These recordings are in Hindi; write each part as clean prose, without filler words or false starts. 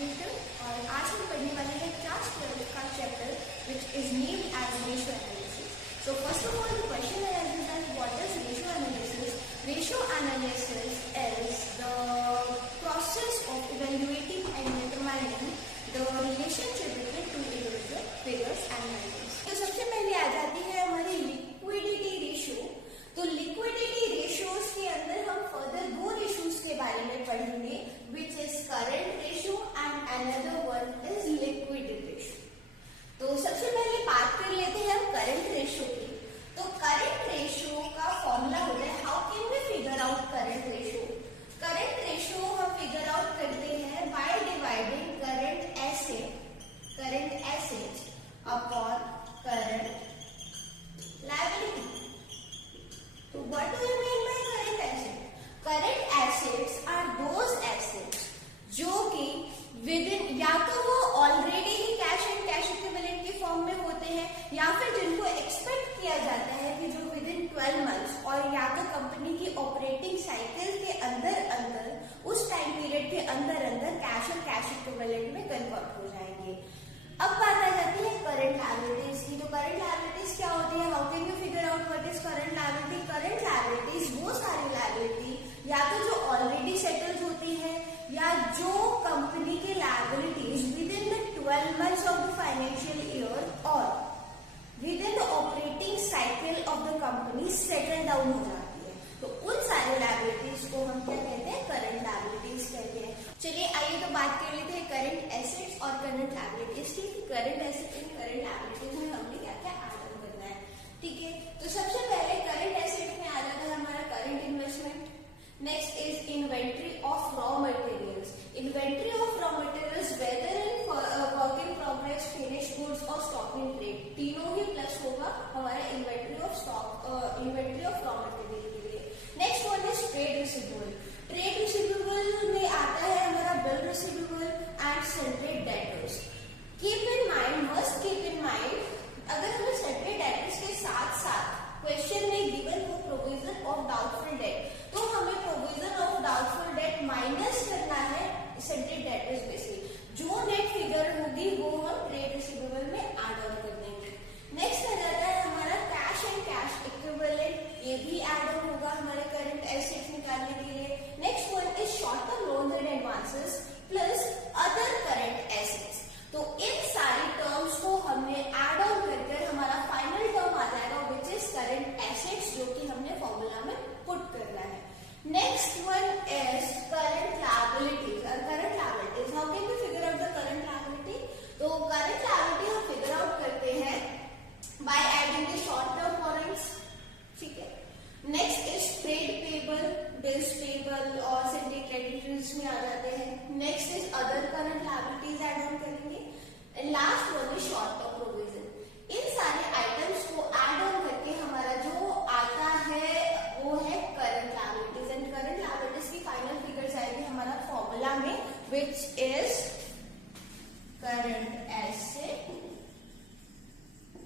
एजुकेटर और आज हम पढ़ने वाले हैं क्लास 12 का chapter which is named as ratio analysis. So first of all the question arises that what is ratio analysis? Ratio analysis is the process of evaluating and determining the relationship between two individual figures and values. तो सबसे पहले आ जाती है हमारी लिक्विडिटी रेशियो. तो लिक्विडिटी रेशियोज के अंदर हम फर्दर दो रेशियोज के बारे में पढ़ेंगे which is current ratio and another one is liquidity ratio. तो सबसे पहले बात कर लेते हैं हम करंट रेशियो की. तो करंट रेशियो का फॉर्मूला होता है how can we figure out current ratio. Current ratio हम फिगर आउट करते हैं by dividing current asset upon current liability. So what do you mean by current asset? Current assets are those assets जो कि within या तो वो already he cash and cash equivalent के फॉर्म में होते हैं या फिर जिनको एक्सपेक्ट किया जाता है कि जो विदिन 12 मंथ्स और या तो कंपनी की ऑपरेटिंग साइकिल के अंदर उस टाइम पीरियड के अंदर कैश और कैश इक्विवेलेंट में कन्वर्ट हो जाएंगे. अब बात आ जाती है करंट लायबिलिटीज की. तो करंट लायबिलिटीज क्या होती है? How can you figure out what is current liability? Current liabilities वो सारी लायबिलिटी या तो जो ऑलरेडी सेटल्ड होती है या जो कंपनी की liabilities within the 12 months of the financial year और within the operating cycle of the company settle down हो जाती है. तो उन सारे लायबिलिटीज को हम क्या कहते हैं? करंट लायबिलिटीज कहते हैं. चलिए आइए तो बात कर लेते हैं करंट एसेट्स और करंट लायबिलिटीज की. Current asset and current liabilities में हमने क्या क्या ऐड ऑन करना है. ठीक है, तो सबसे पहले करंट एसेट में आ जाता है हमारा current investment. Next is inventory of raw materials. Inventory of raw materials whether in work in progress, finish goods और स्टॉक इन ट्रेड, तीनों ही प्लस होगा हमारा इन्वेंट्री ऑफ रॉ मटेरियल के लिए. Next one is trade receivable. Trade receivable में आता है हमारा bill receivable and sundry debtors. Keep in mind, must keep in mind, अगर हमें सेंट्रेड डेटर्स के साथ साथ क्वेश्चन में गिवन हो प्रोविजन ऑफ डाउटफुल डेट, तो हमें provision of doubtful debt minus करना है सेंट्रेड डेटर्स में से. जो नेट फिगर होगी वो हम ट्रेड रिसीवेबल में ऐड ऑन कर देंगे. नेक्स्ट आ जाता है हमारा कैश एंड कैश इक्विवेलेंट. ये भी ऐड ऑन होगा हमारे करंट एसेट्स निकालने के लिए. Next one is short term loans and advances plus other current assets. तो इन सारी टर्म्स को हमने ऐड ऑन करके हमारा फाइनल टर्म आ जाएगा विच इज करंट एसेट्स, जो कि हमने फॉर्मूला में पुट करना है. Next one is current liabilities. Current liabilities how can we figure out the current liability? तो करंट लायबिलिटी हम फिगर आउट करते हैं by adding the short term borrowings. ठीक है, next is trade payable, bills payable और सिंडिकेट क्रेडिटर्स में आ जाते हैं. Next is other current liabilities add on करेंगे. Last one is short term provision. इन सारे आइटम्स को ऐड ऑन करके हमारा जो आता है वो है current liabilities. And current liabilities की फाइनल फिगर्स आएगी हमारा फॉर्मूला में which is current asset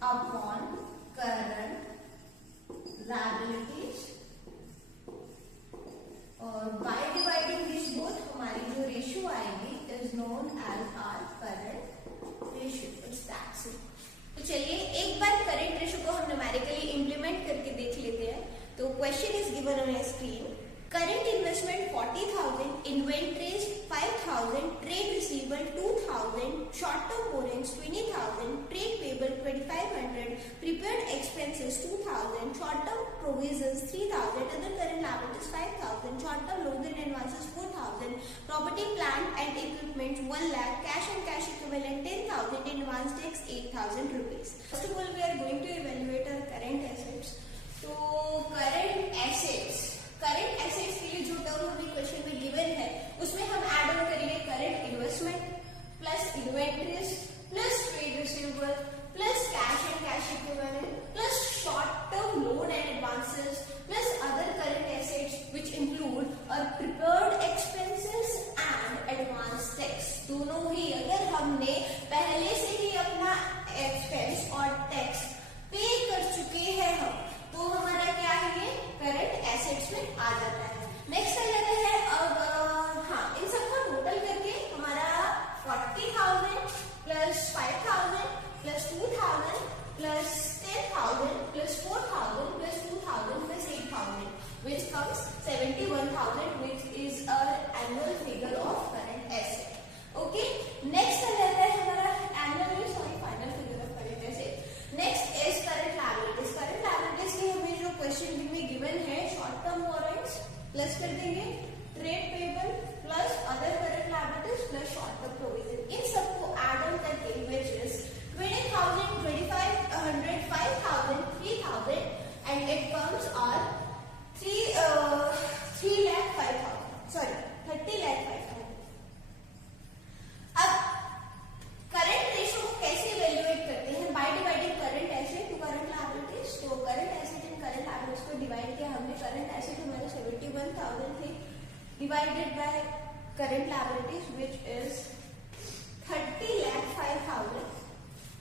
upon current liabilities और बाय डिवाइडिंग दिस बोथ हमारी जो रेशियो आएगी is known as our current ratio. It's that simple. तो चलिए एक बार करंट रेशियो को हम न्यूमेरिकली इंप्लीमेंट करके देख लेते हैं. तो question is given on screen. Current investment 40,000, inventories 5,000, trade receivable 2,000, short term borrowings 20,000, trade payable 2,500, prepaid expenses 2,000, short term provisions 3,000, other current liabilities 5,000, short term loans and advances 4,000, property plant and equipment 1 lakh, cash and cash equivalent 10,000, advance tax 8,000 rupees. First of all we are going to evaluate our current assets. तो करंट एसेट्स के लिए जो टर्म हमें क्वेश्चन में गिवन है उसमें हम ऐड ऑन करेंगे current investment plus inventories plus trade receivable plus cash and cash equivalent plus short term loan and advances plus other current assets which include prepared expenses and advance tax. दोनों ही अगर हमने पहले से ही अपना एक्सपेंस और टैक्स पे कर चुके हैं हम, तो हमारा क्या है ये करंट एसेट्स में आ जाता है. नेक्स्ट आ जाता है अब इन सबको टोटल करके हमारा divided by current liabilities which is 30,05,000.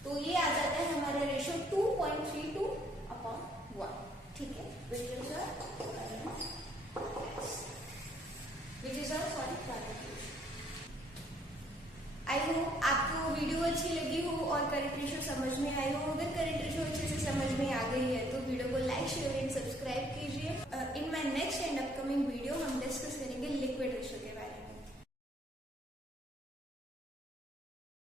तो ये आ जाता है हमारा रेशियो 2.32/1. ठीक है, which is our current liabilities. I hope आपको वीडियो अच्छी लगी हो और करंट रेशियो समझ में आई हो. अगर करंट रेशियो अच्छे से समझ में आ गई है तो वीडियो को लाइक, शेयर एंड सब्सक्राइब कीजिए. In my next and upcoming video हम डिस्कस करेंगे लिक्विड रेशियो के बारे में.